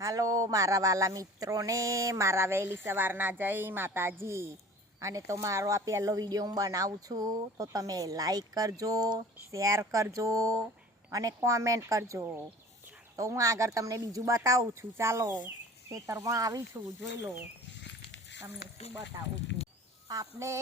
હાલો મારા વાલા મિત્રોને મારા વહેલી સવારના જય માતાજી। અને તો મારો આ પહેલો વિડીયો હું બનાવું છું, તો તમે લાઈક કરજો, શેર કરજો અને કોમેન્ટ કરજો। તો હું આગળ તમને બીજું બતાવું છું। ચાલો ખેતરમાં આવી છું, જોઈ લો તમને શું બતાવું છું। આપણે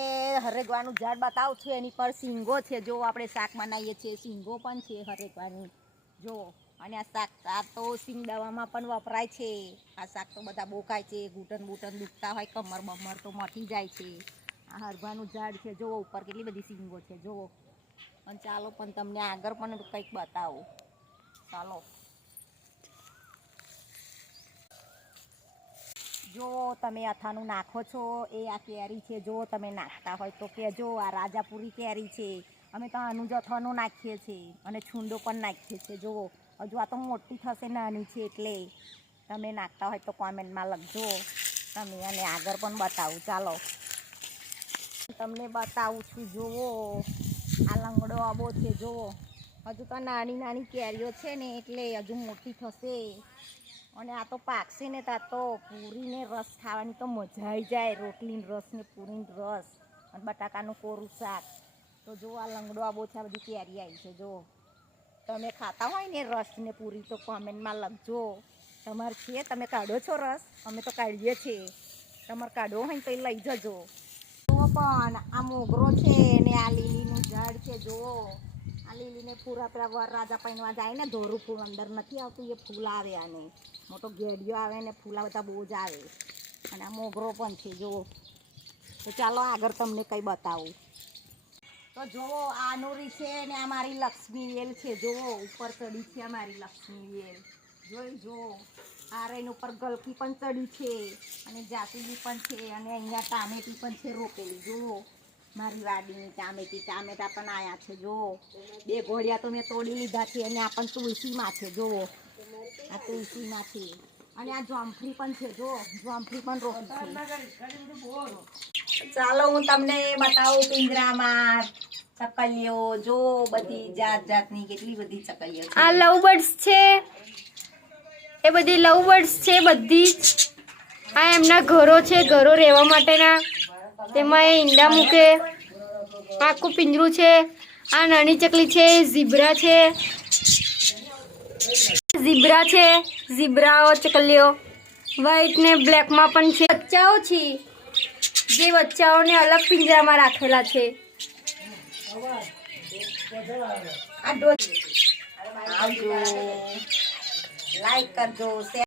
હરેગવાનું ઝાડ બતાવું છું, એની પર શીંગો છે। જો આપણે શાક બનાવીએ છીએ, શીંગો પણ છે હરેગવાની જો। અને આ શાક તો સિંગ દવામાં પણ વપરાય છે। આ શાક તો બધા બહુ ખાય છે, ઘૂંટણ બૂટન દુખતા હોય, કમર બમર તો મટી જાય છે। આ હરભાનું ઝાડ છે, જુઓ ઉપર કેટલી બધી સિંગો છે જુઓ। અને ચાલો પણ તમને આગળ પણ કંઈક બતાવું, ચાલો જો તમે અથાણું નાખો છો એ આ કેરી છે। જો તમે નાખતા હોય તો કહેજો। આ રાજાપુરી કેરી છે, અમે તો આનું જ અથાણું નાખીએ છીએ અને છૂંદો પણ નાખીએ છીએ। જુઓ હજુ આ તો મોટી થશે, નાની છે એટલે તમે નાખતા હોય તો કોમેન્ટમાં લખજો તમે। અને આગળ પણ બતાવું, ચાલો તમને બતાવું છું। જુઓ આ લંગડો આબો છે, જુઓ હજુ તો નાની નાની કેરીઓ છે ને એટલે હજુ મોટી થશે। અને આ તો પાકશે ને ત્યાં તો પૂરીને રસ ખાવાની તો મજા આવી જાય। રોટલીને રસ ને પૂરીને રસ અને બટાકાનું કોરું શાક। તો જો આ લંગડો આબો છે, આ બધી કેરી આવી છે જુઓ। તમે ખાતા હોય ને રસ ને પૂરી તો કોમેન્ટમાં લખજો। તમારે છે, તમે કાઢો છો રસ? અમે તો કાઢીએ છીએ, તમારે કાઢવો હોય તો એ લઈ જજો। જુઓ પણ આ મોગરો છે ને આ લીલીનું ઝાડ છે જુઓ। આ લીલીને પૂરા પેલા વરરાજા પૈણવા જાય ને ધોરું ફૂલ અંદર નથી આવતું, એ ફૂલ આવે આને મોટો ઘેડિયો આવે ને ફૂલા બધા બહુ જ આવે। અને આ મોગરો પણ છે જુઓ। તો ચાલો આગળ તમને કંઈ બતાવું। તો જુઓ આ નોરી છે ને આ મારી લક્ષ્મી વેલ છે। જુઓ ઉપર ચડી છે અમારી લક્ષ્મી વેલ, જોઈ જુઓ। આ રેન ઉપર ગલકી પણ ચડી છે અને જાસૂદી પણ છે। અને અહીંયા ટામેટી પણ છે રોપેલી, જુઓ મારી વાડીની ટામેટા પણ આવ્યા છે જુઓ। બે ઘોડિયા તો મેં તોડી લીધા છે અને આ પણ તુલસીમાં છે જુઓ। આ તુલસીમાં છે અને આ જોમફળી પણ છે જુઓ, જોમફળી પણ રોપી છે। ચાલો હું તમને બતાવું પિંજરામાં ચકલીઓ, જો બધી જાત જાતની કેટલી બધી ચકલીઓ છે। આ લવ બર્ડ્સ છે, એ બધી લવ બર્ડ્સ છે બધી જ। આ એમના ઘરો છે, ઘરો રહેવા માટેના, તેમાં એ ઈંડા મૂકે। આખું પિંજરું છે। આ નાની ચકલી છે, ઝીબ્રા છે, ઝીબ્રા છે, ઝીબ્રાઓ ચકલીઓ વ્હાઈટ ને બ્લેકમાં પણ છે। બચ્ચાઓ છે, જે બચ્ચાઓને અલગ પિંજરામાં રાખેલા છે। આવજો, લાઈક કરજો, શેર